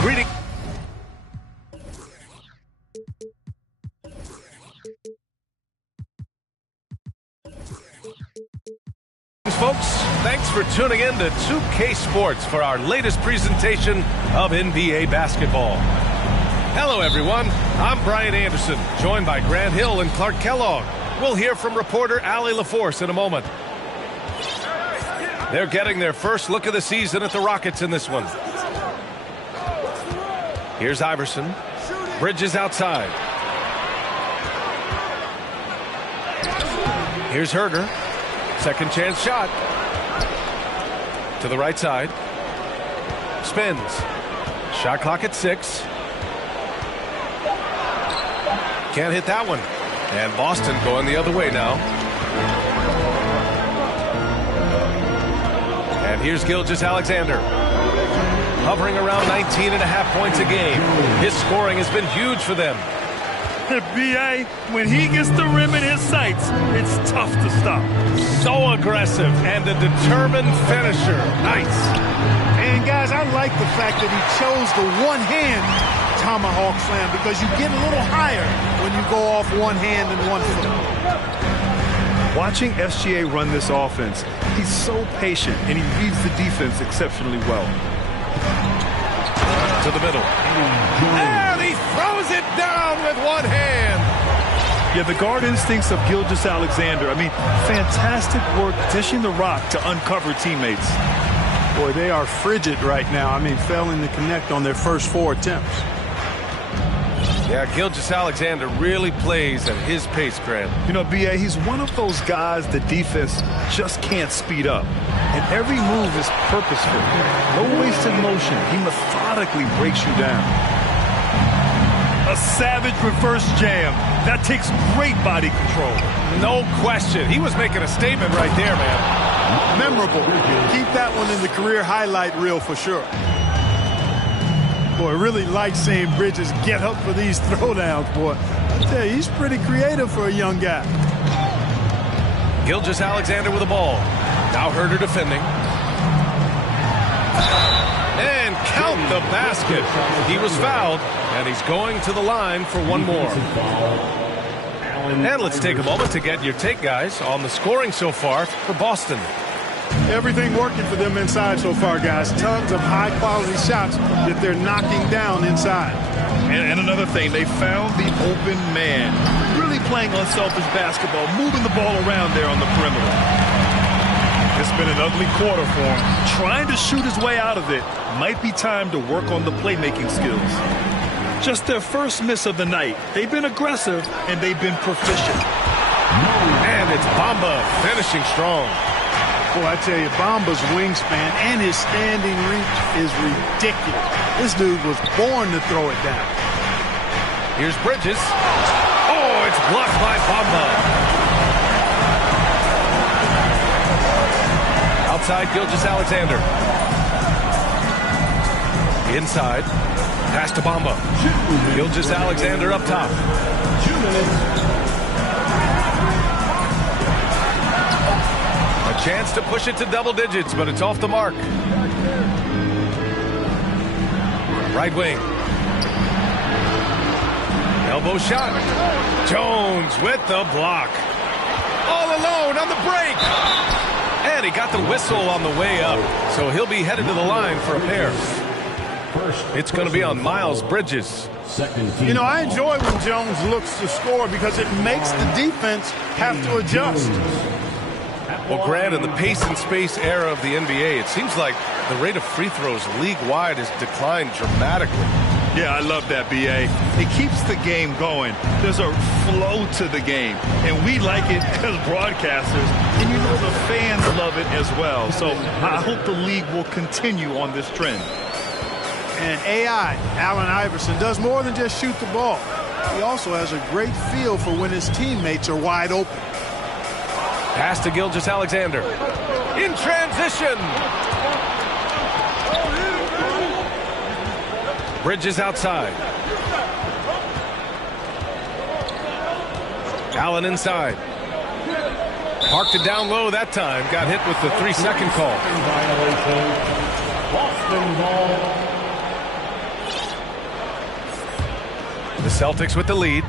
Greeting. Folks, thanks for tuning in to 2K Sports for our latest presentation of NBA basketball. Hello, everyone. I'm Brian Anderson, joined by Grant Hill and Clark Kellogg. We'll hear from reporter Allie LaForce in a moment. They're getting their first look of the season at the Rockets in this one. Here's Iverson. Bridges outside. Here's Herder. Second chance shot. To the right side. Spins. Shot clock at 6. Can't hit that one. And Boston going the other way now. And here's Gilgeous-Alexander. Hovering around 19.5 points a game. His scoring has been huge for them. B.A., when he gets the rim in his sights, it's tough to stop. So aggressive and a determined finisher. Nice. And, guys, I like the fact that he chose the one-hand tomahawk slam because you get a little higher when you go off one hand and one foot. Watching SGA run this offense, he's so patient, and he reads the defense exceptionally well. To the middle. And he throws it down with one hand. Yeah, the guard instincts of Gilgeous-Alexander. I mean, fantastic work dishing the rock to uncover teammates. Boy, they are frigid right now. I mean, failing to connect on their first 4 attempts. Yeah, Gilgeous-Alexander really plays at his pace, Grant. You know, B.A., he's one of those guys the defense just can't speed up. And every move is purposeful. No wasted motion. He methodically breaks you down. A savage reverse jam. That takes great body control. No question. He was making a statement right there, man. Memorable. Keep that one in the career highlight reel for sure. Boy, I really like seeing Bridges get up for these throwdowns, boy. I tell you, he's pretty creative for a young guy. Gilgeous-Alexander with the ball. Now Herder defending. And count the basket. He was fouled, and he's going to the line for one more. And let's take a moment to get your take, guys, on the scoring so far for Boston. Everything working for them inside so far, guys. Tons of high-quality shots that they're knocking down inside. And another thing, they found the open man. Really playing unselfish basketball, moving the ball around there on the perimeter. It's been an ugly quarter for him. Trying to shoot his way out of it. Might be time to work on the playmaking skills. Just their first miss of the night. They've been aggressive, and they've been proficient. And it's Bamba finishing strong. Boy, I tell you, Bamba's wingspan and his standing reach is ridiculous. This dude was born to throw it down. Here's Bridges. Oh, it's blocked by Bamba. Outside, Gilgeous-Alexander. Inside. Pass to Bamba. Gilgeous-Alexander up top. 2 minutes. Chance to push it to double digits, but it's off the mark. Right wing. Elbow shot. Jones with the block. All alone on the break. And he got the whistle on the way up, so he'll be headed to the line for a pair. It's going to be on Miles Bridges. You know, I enjoy when Jones looks to score because it makes the defense have to adjust. Well, Grant, in the pace and space era of the NBA, it seems like the rate of free throws league-wide has declined dramatically. Yeah, I love that, B.A. It keeps the game going. There's a flow to the game, and we like it as broadcasters, and you know the fans love it as well. So I hope the league will continue on this trend. And AI, Allen Iverson, does more than just shoot the ball. He also has a great feel for when his teammates are wide open. Pass to Gilgeous-Alexander. In transition. Bridges outside. Allen inside. Parked it down low that time. Got hit with the 3-second call. Violation. Boston ball. The Celtics with the lead.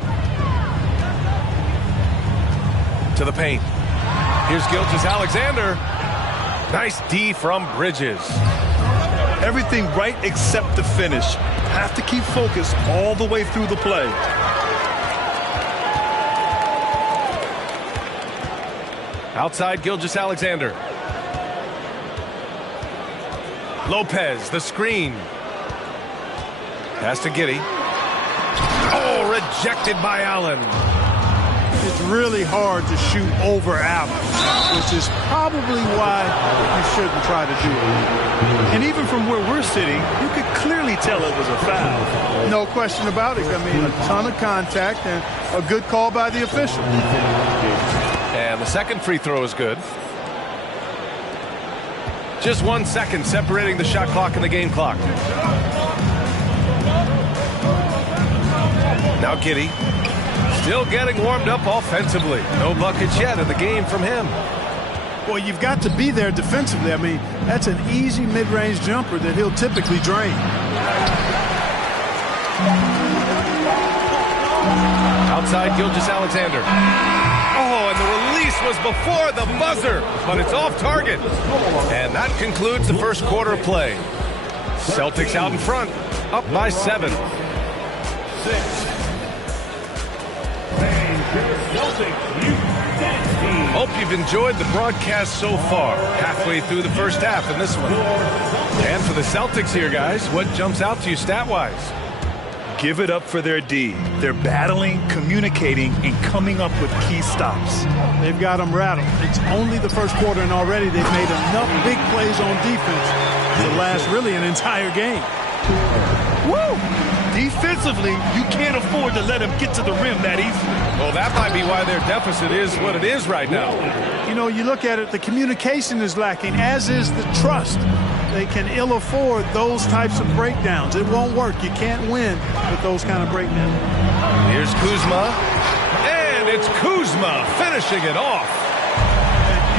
To the paint. Here's Gilgeous-Alexander. Nice D from Bridges. Everything right except the finish. Have to keep focused all the way through the play. Outside Gilgeous-Alexander. Lopez, the screen. Pass to Giddey. Oh, rejected by Allen. It's really hard to shoot over Allen, which is probably why you shouldn't try to do it. And even from where we're sitting, you could clearly tell it was a foul. No question about it. I mean, a ton of contact and a good call by the official. And the second free throw is good. Just 1 second separating the shot clock and the game clock. Now Giddey. Still getting warmed up offensively. No buckets yet in the game from him. Well, you've got to be there defensively. I mean, that's an easy mid-range jumper that he'll typically drain. Outside Gilgeous-Alexander. Oh, and the release was before the buzzer, but it's off target. And that concludes the first quarter of play. Celtics out in front, up by 7. 6. Hope you've enjoyed the broadcast so far. Halfway through the first half in this one. And for the Celtics here, guys, what jumps out to you stat-wise? Give it up for their D. They're battling, communicating, and coming up with key stops. They've got them rattled. It's only the first quarter, and already they've made enough big plays on defense to last really an entire game. Woo! Defensively, you can't afford to let them get to the rim that easy. Well, that might be why their deficit is what it is right now. You know, you look at it, the communication is lacking, as is the trust. They can ill afford those types of breakdowns. It won't work. You can't win with those kind of breakdowns. Here's Kuzma. And it's Kuzma finishing it off.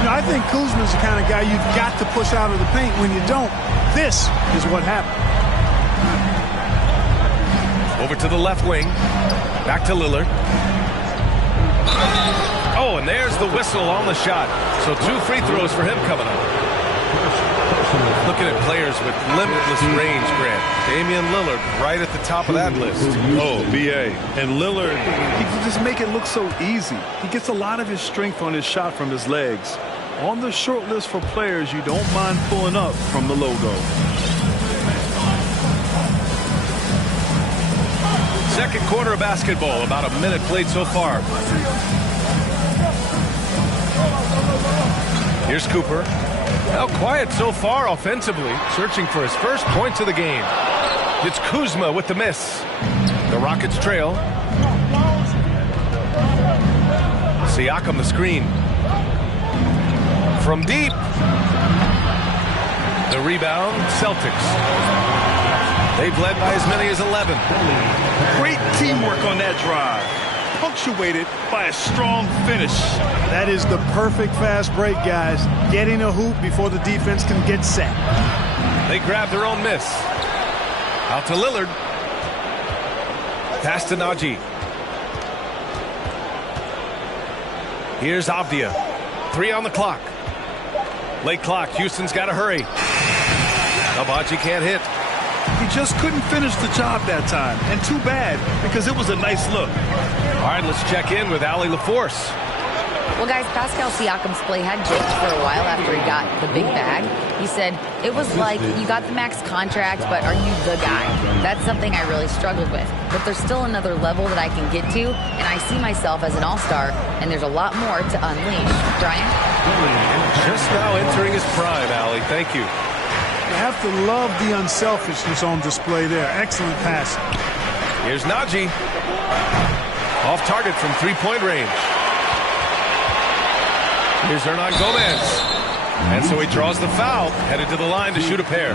You know, I think Kuzma's the kind of guy you've got to push out of the paint. When you don't, this is what happened. Over to the left wing. Back to Lillard. Oh, and there's the whistle on the shot. So 2 free throws for him coming up. Looking at players with limitless range, Grant. Damian Lillard right at the top of that list. Oh, BA. And Lillard, he can just make it look so easy. He gets a lot of his strength on his shot from his legs. On the short list for players you don't mind pulling up from the logo. Second quarter of basketball, about a minute played so far. Here's Cooper. Now quiet so far offensively, searching for his first points of the game. It's Kuzma with the miss. The Rockets trail. Siakam the screen. From deep. The rebound, Celtics. They've led by as many as 11. Great teamwork on that drive. Punctuated by a strong finish. That is the perfect fast break, guys. Getting a hoop before the defense can get set. They grab their own miss. Out to Lillard. Pass to Najee. Here's Avdia. 3 on the clock. Late clock. Houston's got to hurry. Abaji can't hit. He just couldn't finish the job that time. And too bad, because it was a nice look. All right, let's check in with Allie LaForce. Well, guys, Pascal Siakam's play had jigged for a while after he got the big bag. He said, it was like you got the max contract, but are you the guy? That's something I really struggled with. But there's still another level that I can get to, and I see myself as an all-star, and there's a lot more to unleash. Brian? Just now entering his prime, Allie. Thank you. You have to love the unselfishness on display there. Excellent pass. Here's Najee. Off target from three-point range. Here's Hernan Gomez. And so he draws the foul, headed to the line to shoot a pair.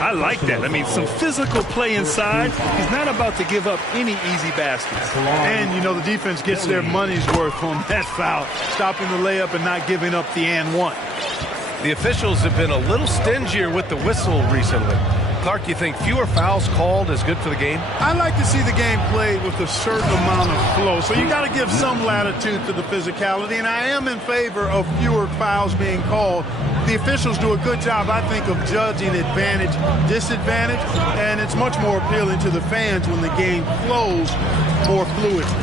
I like that. I mean, some physical play inside. He's not about to give up any easy baskets. And, you know, the defense gets their money's worth on that foul, stopping the layup and not giving up the and one. The officials have been a little stingier with the whistle recently. Clark, you think fewer fouls called is good for the game? I like to see the game played with a certain amount of flow. So you got to give some latitude to the physicality, and I am in favor of fewer fouls being called. The officials do a good job, I think, of judging advantage, disadvantage, and it's much more appealing to the fans when the game flows more fluidly.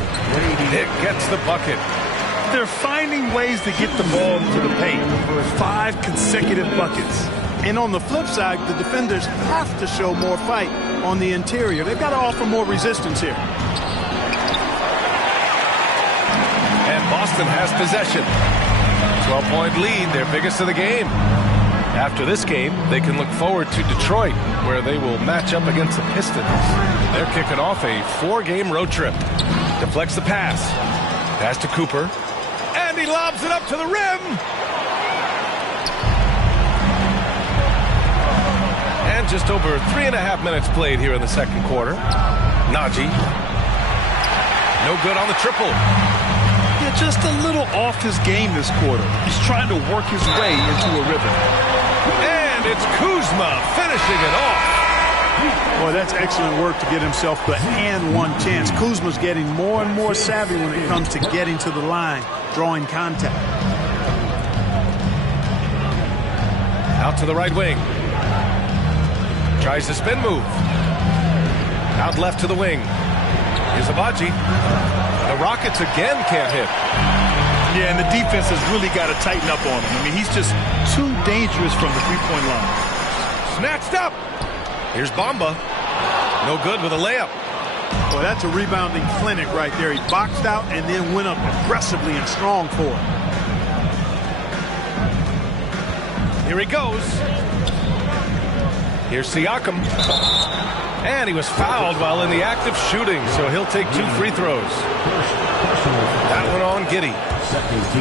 It gets the bucket. They're finding ways to get the ball into the paint. 5 consecutive buckets. And on the flip side, the defenders have to show more fight on the interior. They've got to offer more resistance here. And Boston has possession. 12-point lead, their biggest of the game. After this game, they can look forward to Detroit, where they will match up against the Pistons. They're kicking off a 4-game road trip. Deflects the pass. Pass to Cooper. And he lobs it up to the rim. And just over 3.5 minutes played here in the second quarter. Najee. No good on the triple. Yeah, just a little off his game this quarter. He's trying to work his way into a rhythm. And it's Kuzma finishing it off. Boy, that's excellent work to get himself the and one chance. Kuzma's getting more and more savvy when it comes to getting to the line, drawing contact. Out to the right wing. Tries the spin move. Out left to the wing. Here's Abaji. The Rockets again can't hit. Yeah, and the defense has really got to tighten up on him. I mean, he's just too dangerous from the three-point line. Snatched up. Here's Bamba. No good with a layup. Boy, that's a rebounding clinic right there. He boxed out and then went up aggressively and strong for it. Here he goes. Here's Siakam. And he was fouled while in the act of shooting, so he'll take 2 free throws. That one on Giddey.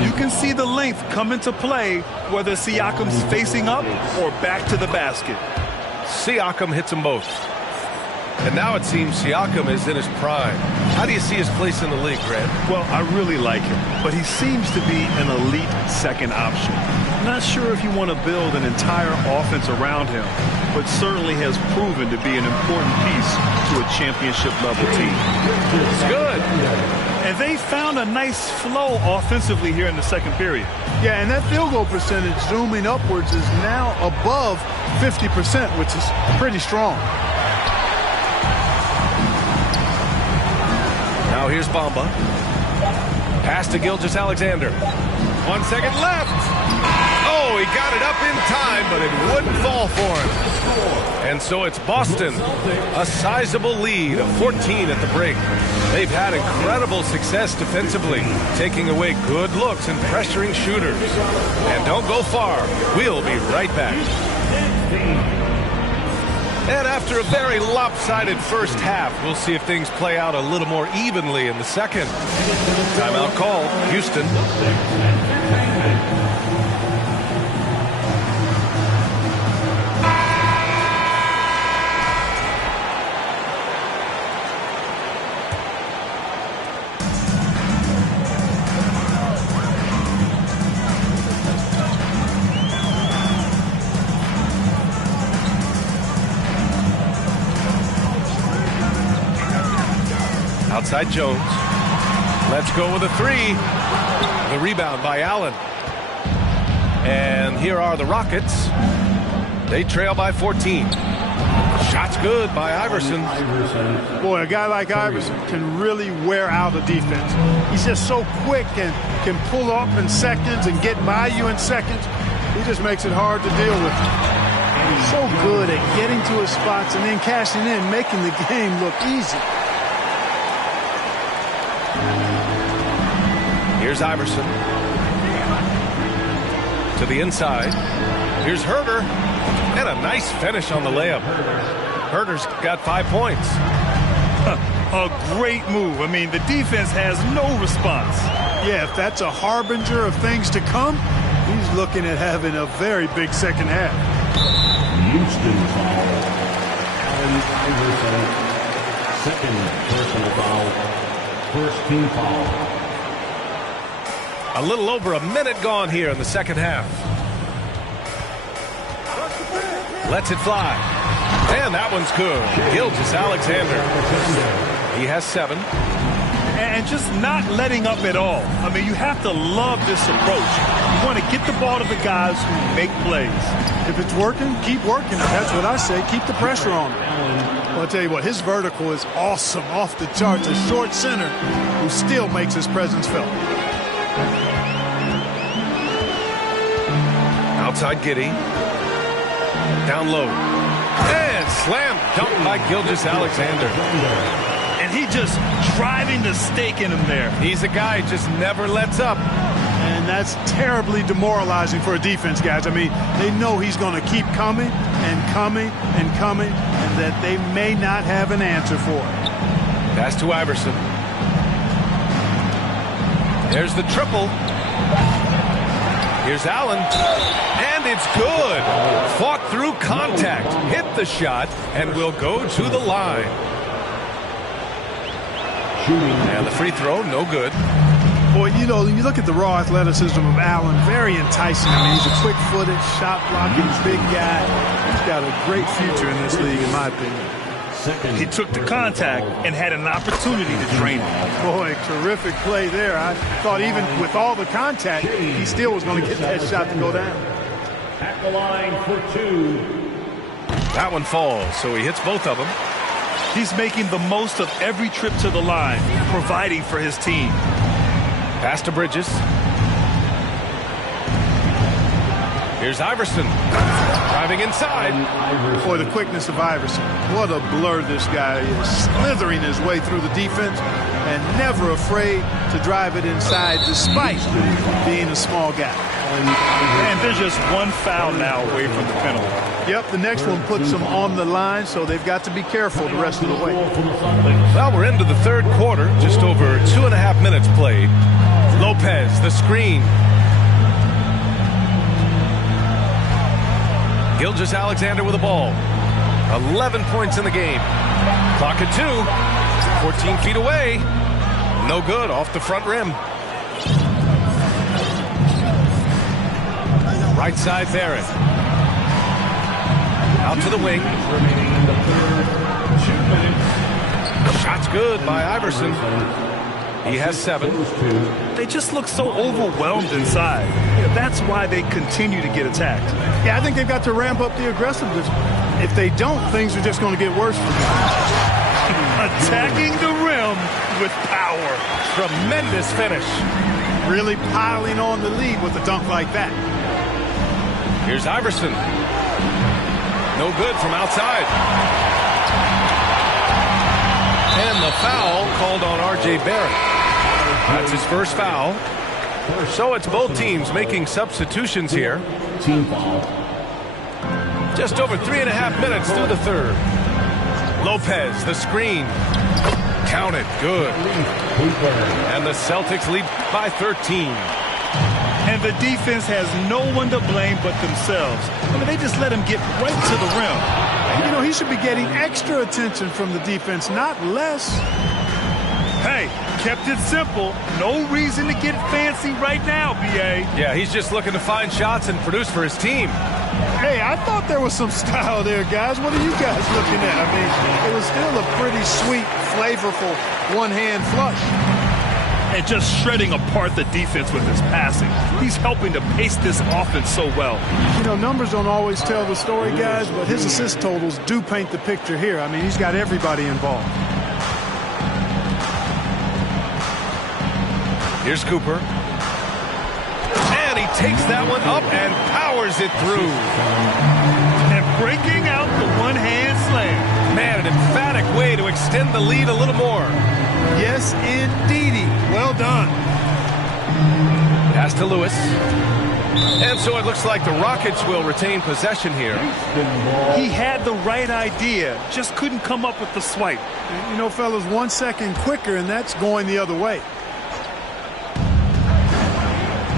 You can see the length come into play, whether Siakam's facing up or back to the basket. Siakam hits them both. And now it seems Siakam is in his prime. How do you see his place in the league, Grant? Well, I really like him, but he seems to be an elite second option. Not sure if you want to build an entire offense around him, but certainly has proven to be an important piece to a championship-level team. It's good. And they found a nice flow offensively here in the second period. Yeah, and that field goal percentage zooming upwards is now above 50%, which is pretty strong. Now here's Bamba. Pass to Gilgeous-Alexander. 1 second left. Oh, he got it up in time, but it wouldn't fall for him. And so it's Boston, a sizable lead of 14 at the break. They've had incredible success defensively, taking away good looks and pressuring shooters. And don't go far. We'll be right back. And after a very lopsided first half, we'll see if things play out a little more evenly in the second. Timeout call, Houston. Outside Jones. Let's go with a 3. The rebound by Allen. And here are the Rockets. They trail by 14. Shot's good by Iverson. Boy, a guy like Iverson can really wear out a defense. He's just so quick and can pull up in seconds and get by you in seconds. He just makes it hard to deal with. He's so good at getting to his spots and then cashing in, making the game look easy. Here's Iverson. To the inside. Here's Herter. And a nice finish on the layup. Herter's got 5 points. A great move. I mean, the defense has no response. Yeah, if that's a harbinger of things to come, he's looking at having a very big second half. Houston foul. Allen Iverson, second personal foul. First team foul. A little over a minute gone here in the second half. Lets it fly. And that one's good. Gilgeous-Alexander. He has 7. And just not letting up at all. I mean, you have to love this approach. You want to get the ball to the guys who make plays. If it's working, keep working. That's what I say. Keep the pressure on him. Well, I'll tell you what, his vertical is awesome, off the charts. A short center who still makes his presence felt. Outside Giddey. Down low. And slam dunk by Gilgeous-Alexander. And he just driving the stake in him there. He's a guy who just never lets up. And that's terribly demoralizing for a defense, guys. I mean, they know he's going to keep coming and coming and coming, and that they may not have an answer for it. Pass to Iverson. There's the triple. Here's Allen. And it's good. Fought through contact. Hit the shot and will go to the line. And the free throw, no good. Boy, you know, you look at the raw athleticism of Allen, very enticing. I mean, he's a quick-footed, shot-blocking, big guy. He's got a great future in this league, in my opinion. He took the contact and had an opportunity to drain it. Boy, terrific play there. I thought even with all the contact, he still was going to get that shot to go down. At the line for 2. That one falls, so he hits both of them. He's making the most of every trip to the line, providing for his team. Pass to Bridges. Here's Iverson. Driving inside. Boy, the quickness of Iverson. What a blur this guy is. Slithering his way through the defense and never afraid to drive it inside despite being a small guy. And there's just one foul now away from the penalty. Yep, the next one puts them on the line, so they've got to be careful the rest of the way. Well, we're into the third quarter. Just over 2.5 minutes played. Lopez, the screen. Gilgeous-Alexander with the ball. 11 points in the game. Clock at 2. 14 feet away. No good, off the front rim. Right side, Barrett. Out to the wing. Shot's good by Iverson. He has 7. They just look so overwhelmed inside. That's why they continue to get attacked. Yeah, I think they've got to ramp up the aggressiveness. If they don't, things are just going to get worse for them. Attacking the rim with power. Tremendous finish. Really piling on the lead with a dunk like that. Here's Iverson. No good from outside. And the foul called on R.J. Barrett. That's his first foul. So it's both teams making substitutions here. Team foul. Just over 3.5 minutes through the third. Lopez, the screen. Count it. Good. And the Celtics lead by 13. And the defense has no one to blame but themselves. I mean, they just let him get right to the rim. You know, he should be getting extra attention from the defense, not less. Hey, kept it simple. No reason to get fancy right now, B.A. Yeah, he's just looking to find shots and produce for his team. Hey, I thought there was some style there, guys. What are you guys looking at? I mean, it was still a pretty sweet, flavorful one-hand flush. And just shredding apart the defense with his passing. He's helping to pace this offense so well. You know, numbers don't always tell the story, guys, but his assist totals do paint the picture here. I mean, he's got everybody involved. Here's Cooper. And he takes that one up and powers it through. And breaking out the one-hand slam. Man, an emphatic way to extend the lead a little more. Yes, indeedy. Well done. Pass to Lewis. And so it looks like the Rockets will retain possession here. He had the right idea, just couldn't come up with the swipe. You know, fellas, 1 second quicker, and that's going the other way.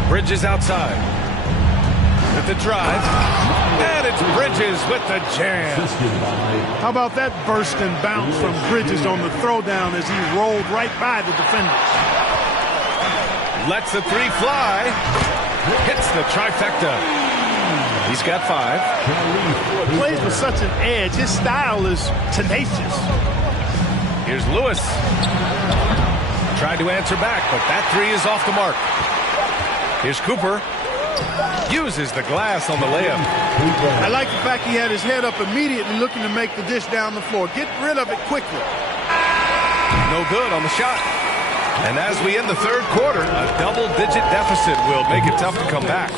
Bridges outside. With the drive. And it's Bridges with the jam. How about that burst and bounce from Bridges on the throwdown as he rolled right by the defenders? Lets the three fly. Hits the trifecta. He's got 5. He plays with such an edge. His style is tenacious. Here's Lewis. Tried to answer back, but that 3 is off the mark. Here's Cooper. Uses the glass on the layup. I like the fact he had his head up immediately looking to make the dish down the floor. Get rid of it quickly. No good on the shot. And as we end the third quarter, a double-digit deficit will make it tough to come back.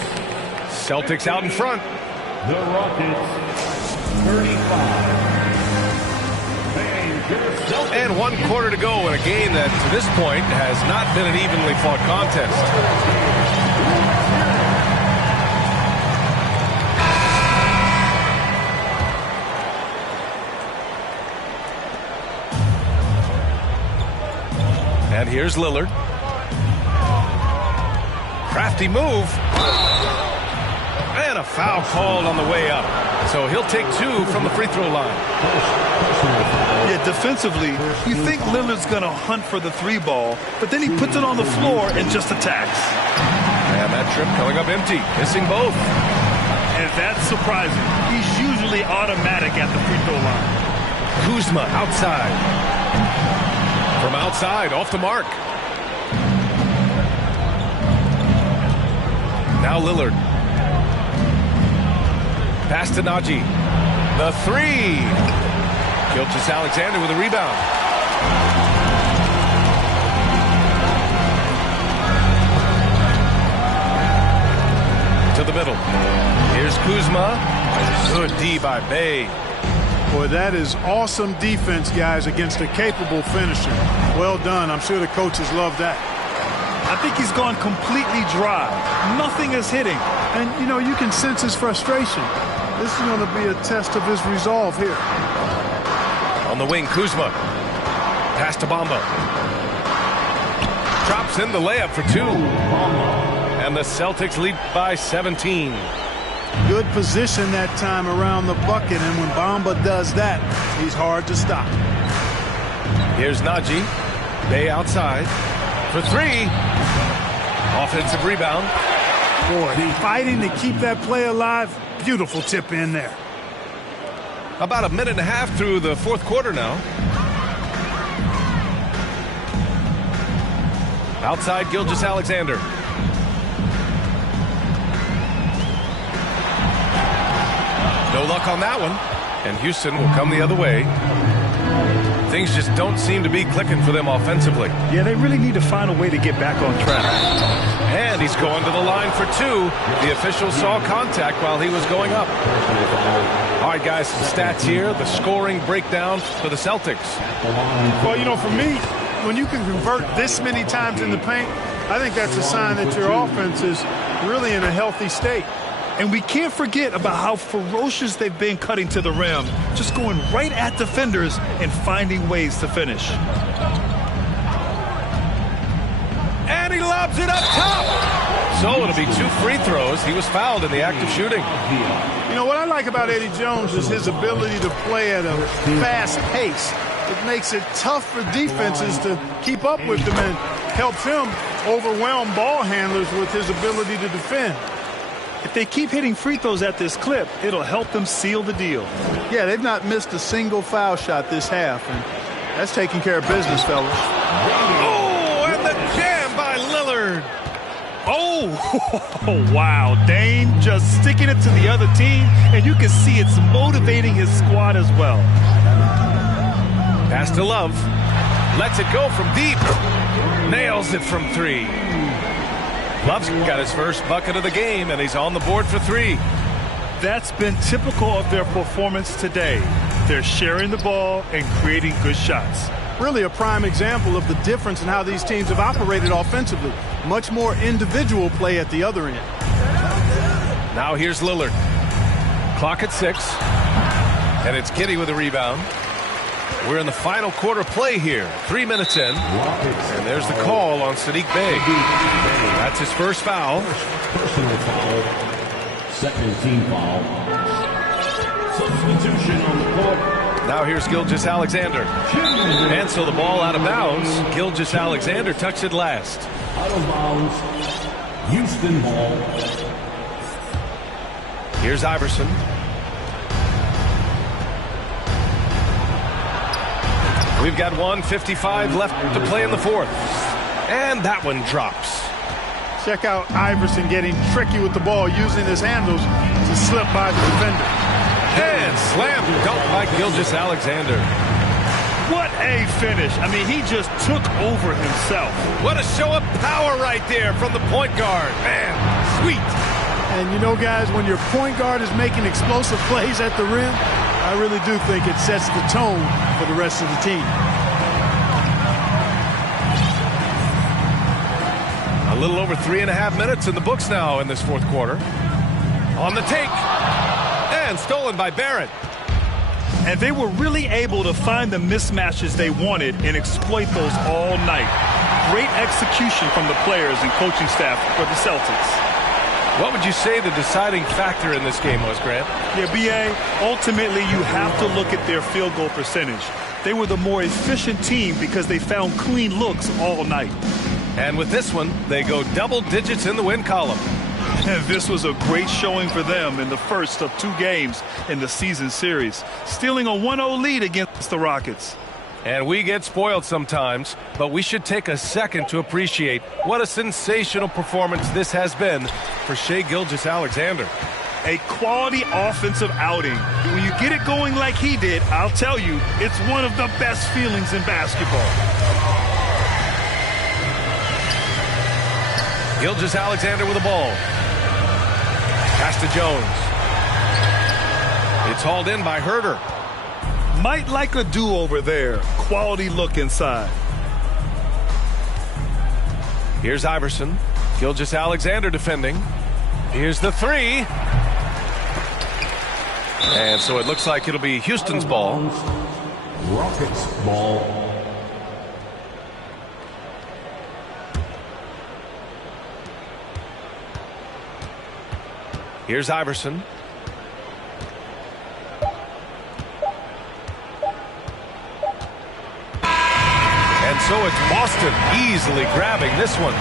Celtics out in front. The Rockets, 35. And 1 quarter to go in a game that, to this point, has not been an evenly fought contest. And here's Lillard. Crafty move. And a foul called on the way up. So he'll take 2 from the free throw line. Yeah, defensively, you think Lillard's going to hunt for the 3 ball, but then he puts it on the floor and just attacks. And that trip coming up empty, missing both. And that's surprising. He's usually automatic at the free throw line. Kuzma outside. From outside, off the mark. Now Lillard. Pass to Najee. The 3. Gilgeous-Alexander with a rebound. To the middle. Here's Kuzma. Good D by Bey. Boy, that is awesome defense, guys, against a capable finisher. Well done. I'm sure the coaches love that. I think he's gone completely dry. Nothing is hitting. And, you know, you can sense his frustration. This is going to be a test of his resolve here. On the wing, Kuzma. Pass to Bamba. Drops in the layup for 2. And the Celtics lead by 17. Good position that time around the bucket, and when Bamba does that, he's hard to stop. Here's Najee. Bey outside for 3. Offensive rebound. Boy, fighting to keep that play alive. Beautiful tip in there. About a minute and a half through the fourth quarter now. Outside Gilgeous-Alexander. No luck on that one. And Houston will come the other way. Things just don't seem to be clicking for them offensively. Yeah, they really need to find a way to get back on track. And he's going to the line for 2. The official saw contact while he was going up. All right, guys, some stats here. The scoring breakdown for the Celtics. Well, you know, for me, when you can convert this many times in the paint, I think that's a sign that your offense is really in a healthy state. And we can't forget about how ferocious they've been cutting to the rim, just going right at defenders and finding ways to finish. And he lobs it up top. So it'll be 2 free throws. He was fouled in the act of shooting. You know, what I like about Eddie Jones is his ability to play at a fast pace. It makes it tough for defenses to keep up with him and helps him overwhelm ball handlers with his ability to defend. If they keep hitting free throws at this clip, it'll help them seal the deal. Yeah, they've not missed a single foul shot this half, and that's taking care of business, fellas. Oh, and the jam by Lillard. Oh, wow. Dame just sticking it to the other team, and you can see it's motivating his squad as well. Pass to Love. Lets it go from deep. Nails it from 3. Love's got his first bucket of the game, and he's on the board for 3. That's been typical of their performance today. They're sharing the ball and creating good shots. Really a prime example of the difference in how these teams have operated offensively. Much more individual play at the other end. Now here's Lillard. Clock at 6. And it's Giddey with a rebound. We're in the final quarter play here. 3 minutes in. And there's the call on Saddiq Bey. That's his first foul. Personal foul. Second team foul. Substitution on the court. Now here's Gilgeous-Alexander. And so the ball out of bounds. Gilgeous-Alexander touched it last. Out of bounds. Houston ball. Here's Iverson. We've got 1:55 left to play in the fourth. And that one drops. Check out Iverson getting tricky with the ball, using his handles to slip by the defender. And slam dunk by Gilgeous-Alexander. What a finish. I mean, he just took over himself. What a show of power right there from the point guard. Man, sweet. And you know, guys, when your point guard is making explosive plays at the rim, I really do think it sets the tone for the rest of the team. A little over 3.5 minutes in the books now in this fourth quarter. On the take. And stolen by Barrett. And they were really able to find the mismatches they wanted and exploit those all night. Great execution from the players and coaching staff for the Celtics. What would you say the deciding factor in this game was, Grant? Yeah, B.A., ultimately you have to look at their field goal percentage. They were the more efficient team because they found clean looks all night. And with this one, they go double digits in the win column. And this was a great showing for them in the first of 2 games in the season series, stealing a 1-0 lead against the Rockets. And we get spoiled sometimes, but we should take a second to appreciate what a sensational performance this has been for Shai Gilgeous-Alexander. A quality offensive outing. When you get it going like he did, I'll tell you, it's one of the best feelings in basketball. Gilgeous-Alexander with the ball. Pass to Jones. It's hauled in by Herter. Might like a do-over there. Quality look inside. Here's Iverson. Gilgeous-Alexander defending. Here's the three. And so it looks like it'll be Houston's ball. Rockets ball. Here's Iverson. And so it's Boston easily grabbing this one.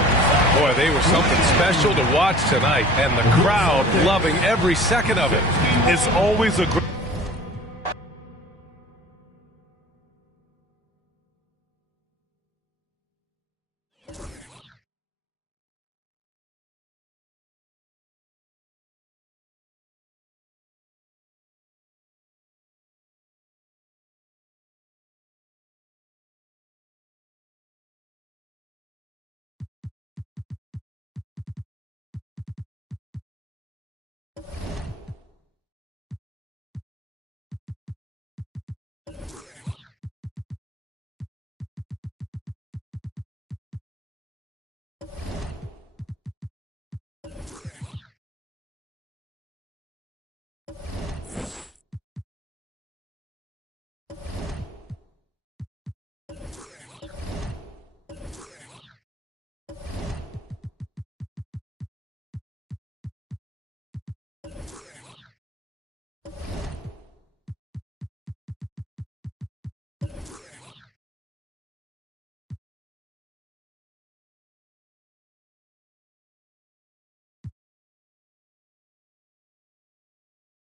Boy, they were something special to watch tonight, and the crowd loving every second of it. It's always a great